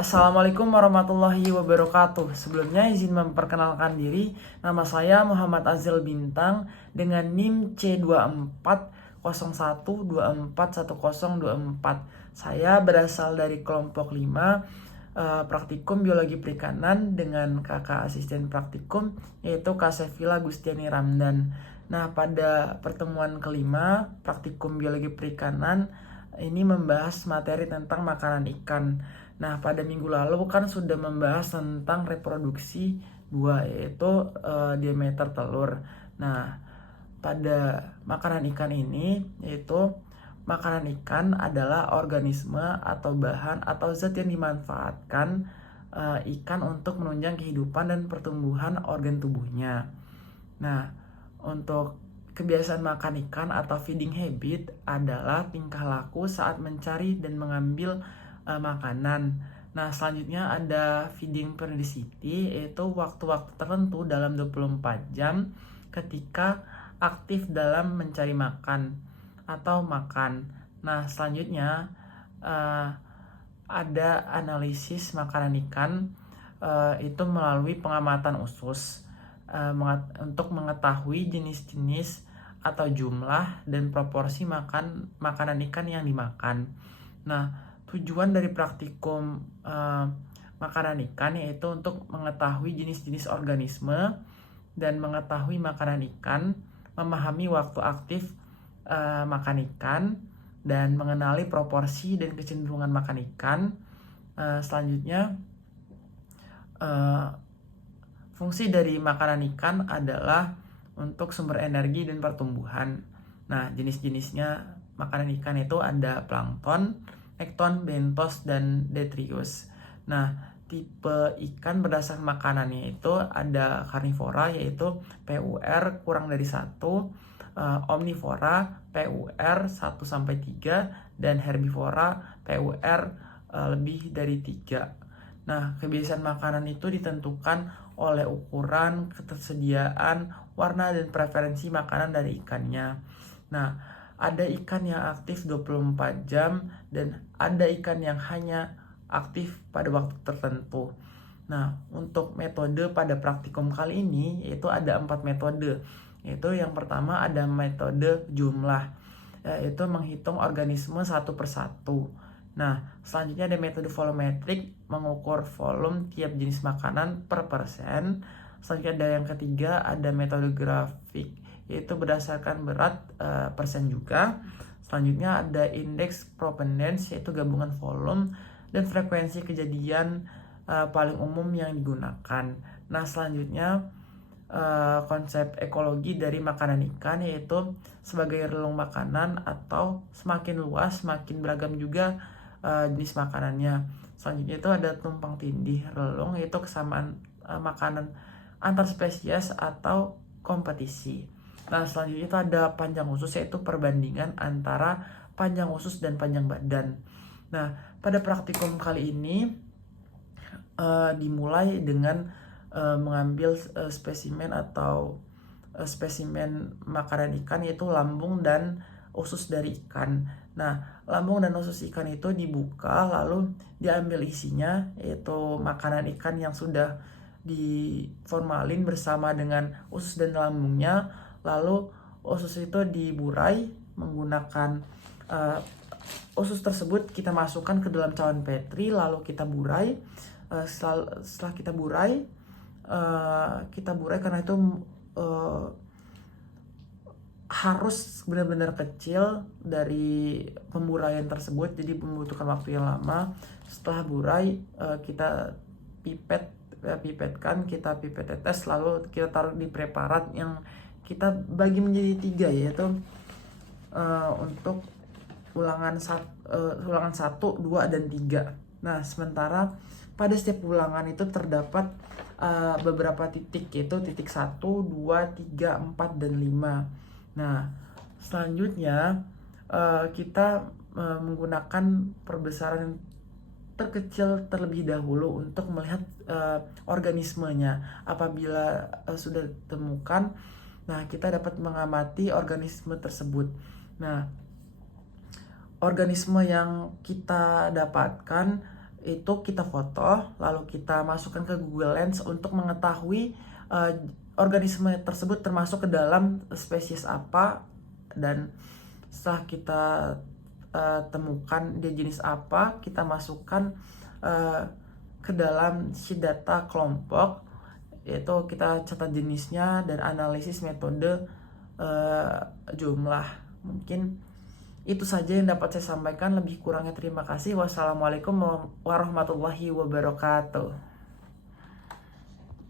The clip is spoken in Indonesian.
Assalamualaikum warahmatullahi wabarakatuh. Sebelumnya izin memperkenalkan diri. Nama saya Muhammad Azil Bintang dengan NIM C2401241024. Saya berasal dari kelompok 5 praktikum biologi perikanan dengan kakak asisten praktikum yaitu Kak Sevilla Gustiani Ramdan. Nah, pada pertemuan kelima praktikum biologi perikanan ini membahas materi tentang makanan ikan. Nah, pada minggu lalu kan sudah membahas tentang reproduksi buah, yaitu diameter telur. Nah, pada makanan ikan ini, yaitu makanan ikan adalah organisme atau bahan atau zat yang dimanfaatkan ikan untuk menunjang kehidupan dan pertumbuhan organ tubuhnya. Nah, untuk kebiasaan makan ikan atau feeding habit adalah tingkah laku saat mencari dan mengambil makanan. Nah, selanjutnya ada feeding periodicity, yaitu waktu-waktu tertentu dalam 24 jam ketika aktif dalam mencari makan atau makan. Nah, selanjutnya ada analisis makanan ikan, itu melalui pengamatan usus untuk mengetahui jenis-jenis atau jumlah dan proporsi makanan ikan yang dimakan. Nah, tujuan dari praktikum makanan ikan yaitu untuk mengetahui jenis-jenis organisme dan mengetahui makanan ikan, memahami waktu aktif makan ikan, dan mengenali proporsi dan kecenderungan makan ikan. Selanjutnya, fungsi dari makanan ikan adalah untuk sumber energi dan pertumbuhan. Nah, jenis-jenisnya makanan ikan itu ada plankton, nekton, bentos, dan detritus. Nah, tipe ikan berdasarkan makanannya itu ada karnivora yaitu PUR kurang dari 1, omnivora PUR 1-3, dan herbivora PUR lebih dari 3. Nah, kebiasaan makanan itu ditentukan oleh ukuran, ketersediaan, warna, dan preferensi makanan dari ikannya. Nah, ada ikan yang aktif 24 jam dan ada ikan yang hanya aktif pada waktu tertentu. Nah, untuk metode pada praktikum kali ini yaitu ada 4 metode. Yaitu yang pertama ada metode jumlah, yaitu menghitung organisme satu persatu. Nah, selanjutnya ada metode volumetrik, mengukur volume tiap jenis makanan per persen. Selanjutnya ada yang ketiga, ada metode grafik, yaitu berdasarkan berat persen juga. Selanjutnya ada indeks propendence, yaitu gabungan volume dan frekuensi kejadian paling umum yang digunakan. Nah, selanjutnya konsep ekologi dari makanan ikan, yaitu sebagai relung makanan atau semakin luas semakin beragam juga jenis makanannya. Selanjutnya itu ada tumpang tindih relung, yaitu kesamaan makanan antar spesies atau kompetisi. Nah, selanjutnya itu ada panjang usus, yaitu perbandingan antara panjang usus dan panjang badan. Nah, pada praktikum kali ini dimulai dengan mengambil spesimen atau spesimen makanan ikan, yaitu lambung dan usus dari ikan. Nah, lambung dan usus ikan itu dibuka lalu diambil isinya, yaitu makanan ikan yang sudah diformalin bersama dengan usus dan lambungnya. Lalu usus itu diburai menggunakan usus tersebut kita masukkan ke dalam cawan petri, lalu kita burai. Setelah kita burai karena itu harus benar-benar kecil dari pemburaian tersebut, jadi membutuhkan waktu yang lama. Setelah burai kita pipetkan, kita pipet tetes, lalu kita taruh di preparat yang kita bagi menjadi 3, yaitu untuk ulangan 1, 2, dan 3. Nah, sementara pada setiap ulangan itu terdapat beberapa titik, yaitu titik 1, 2, 3, 4, dan 5. Nah, selanjutnya kita menggunakan perbesaran terkecil terlebih dahulu untuk melihat organismenya. Apabila sudah ditemukan, nah kita dapat mengamati organisme tersebut. Nah, organisme yang kita dapatkan itu kita foto, lalu kita masukkan ke Google Lens untuk mengetahui organisme tersebut termasuk ke dalam spesies apa, dan setelah kita temukan dia jenis apa, kita masukkan ke dalam sheet data kelompok, yaitu kita catat jenisnya dan analisis metode jumlah. Mungkin itu saja yang dapat saya sampaikan, lebih kurangnya terima kasih. Wassalamualaikum warahmatullahi wabarakatuh.